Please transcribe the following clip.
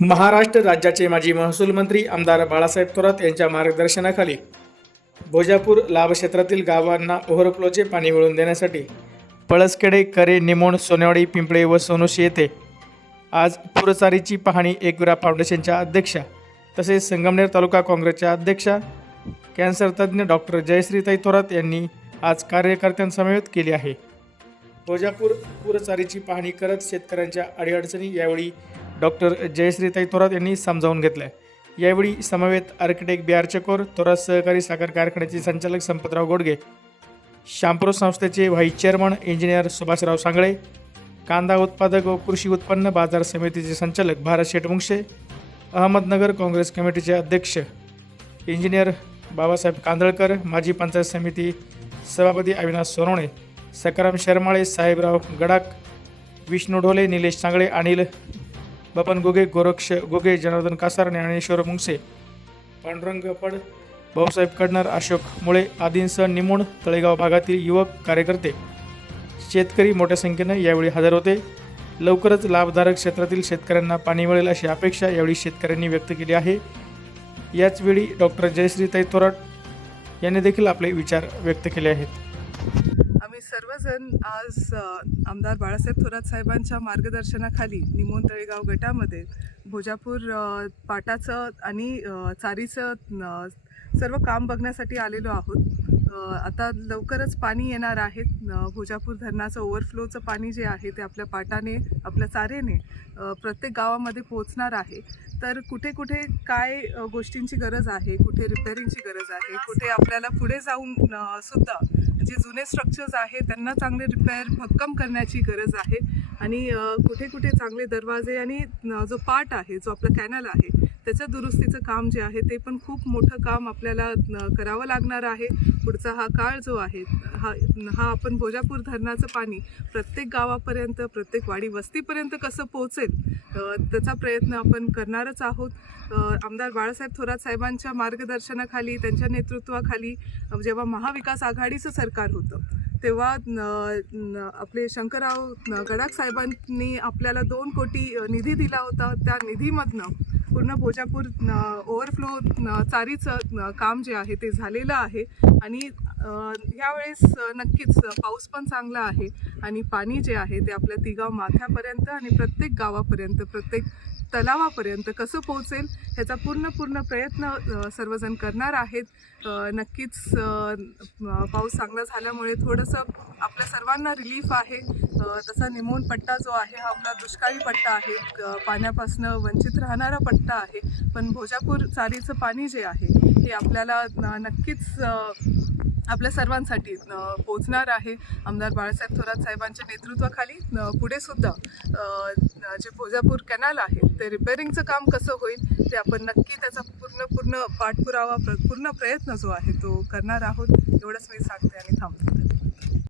महाराष्ट्र राज्याचे माजी महसूल मंत्री आमदार बाळासाहेब थोरात यांच्या मार्गदर्शनाखाली भोजापूर लाभक्षेत्रातील गावांना ओव्हरफ्लोचे पाणी मिळवून देण्यासाठी पळसखेडे करे निमोण सोनेवाडी पिंपळे व सोनोशी येथे आज पुरचारीची पाहणी एकविरा फाउंडेशनच्या अध्यक्षा तसेच संगमनेर तालुका काँग्रेसच्या अध्यक्षा कॅन्सर तज्ज्ञ डॉक्टर जयश्रीताई थोरात यांनी आज कार्यकर्त्यांसमवेत केली आहे. भोजापूर पुरचारीची पाहणी करत शेतकऱ्यांच्या अडीअडचणी यावेळी डॉक्टर जयश्रीताई थोरात यांनी समजावून घेतलं यावेळी समवेत आर्किटेक्ट बी आर चकोर थोरात सहकारी साखर कारखान्याचे संचालक संपतराव गोडगे शांप्रो संस्थेचे vice chairman engineer Subhashrao Sangle कांदा उत्पादक व कृषी उत्पन्न बाजार समितीचे संचालक भारत शेटमुंगशे अहमदनगर काँग्रेस कमिटीचे अध्यक्ष इंजिनियर बाबासाहेब कांदळकर माजी पंचायत समिती सभापती अविनाश सोनवणे सकाराम शर्माळे साहेबराव गडाक विष्णू ढोले निलेश सांगळे अनिल बपन गोगे गोरक्ष गोगे जनार्दन कासार ज्ञानेश्वर मुंगसे पांडुरंग फड भाऊसाहेब कडनर अशोक मुळे आदींसह निमोण तळेगाव भागातील युवक कार्यकर्ते शेतकरी मोठ्या संख्येनं यावेळी हजर होते लवकरच लाभधारक क्षेत्रातील शेतकऱ्यांना पाणी मिळेल अशी अपेक्षा यावेळी शेतकऱ्यांनी व्यक्त केली आहे याचवेळी डॉक्टर जयश्रीताई थोरात यांनी देखील आपले विचार व्यक्त केले आहेत सर्वजण आज आमदार बाळासाहेब थोरात साहेबांच्या मार्गदर्शनाखाली निमोन तळेगाव गटामध्ये भोजापूर पाटाचं आणि चारीचं सर्व काम बघण्यासाठी आलेलो आहोत. आता लवकरच पाणी येणार आहे. भोजापूर धरणाचं ओव्हरफ्लोचं पाणी जे आहे ते आपल्या पाटाने आपल्या चारेने प्रत्येक गावामध्ये पोहोचणार आहे. तर कुठे कुठे काय गोष्टींची गरज आहे कुठे रिपेअरिंगची गरज आहे कुठे आपल्याला पुढे जाऊन सुद्धा जे जुने स्ट्रक्चर्स आहे त्यांना चांगले रिपेअर भक्कम करण्याची गरज आहे. आणि कुठे कुठे चांगले दरवाजे आणि जो पार्ट आहे जो आपला कॅनल आहे त्याचं दुरुस्तीचं काम जे आहे ते पण खूप मोठं काम आपल्याला करावं लागणार आहे. पुढचा हा काळ जो आहे हा हा आपण भोजापूर धरणाचं पाणी प्रत्येक गावापर्यंत प्रत्येक वाडी वस्तीपर्यंत कसं पोहोचेल त्याचा प्रयत्न आपण करणारच आहोत. आमदार बाळासाहेब थोरात साहेबांच्या मार्गदर्शनाखाली त्यांच्या नेतृत्वाखाली जेव्हा महाविकास आघाडीचं सरकार होतं. तेव्हा आपले शंकरराव गडाख साहेबांनी आपल्याला दोन कोटी निधी दिला होता. त्या निधीमधनं पूर्ण भोजापूर ओव्हरफ्लो चारीचं काम जे आहे ते झालेलं आहे. आणि ह्यावेळेस यावेळेस नक्कीच पाऊस पण चांगला आहे. आणि पाणी जे आहे ते आपल्या तिगाव माथ्यापर्यंत आणि प्रत्येक गावापर्यंत प्रत्येक तलावापर्यंत कसं पोहोचेल ह्याचा पूर्ण पूर्ण प्रयत्न सर्वजण करणार आहेत. नक्कीच पाऊस चांगला झाल्यामुळे थोडंसं आपल्या सर्वांना रिलीफ आहे. तसा निमोन पट्टा जो आहे हा आपला दुष्काळी पट्टा आहे. पाण्यापासनं वंचित राहणारा पट्टा आहे. पण भोजापूर चारीचं पाणी जे आहे हे आपल्याला नक्कीच आपल्या सर्वांसाठी पोचणार आहे. आमदार बाळासाहेब थोरात साहेबांच्या नेतृत्वाखाली पुढे सुद्धा जे भोजापूर कॅनल आहे ते रिपेअरिंगचं काम कसं होईल ते आपण नक्की त्याचा पूर्ण पूर्ण पाठपुरावा प्र- पूर्ण प्रयत्न जो आहे तो करणार आहोत. एवढंच मी सांगते आणि थांबते.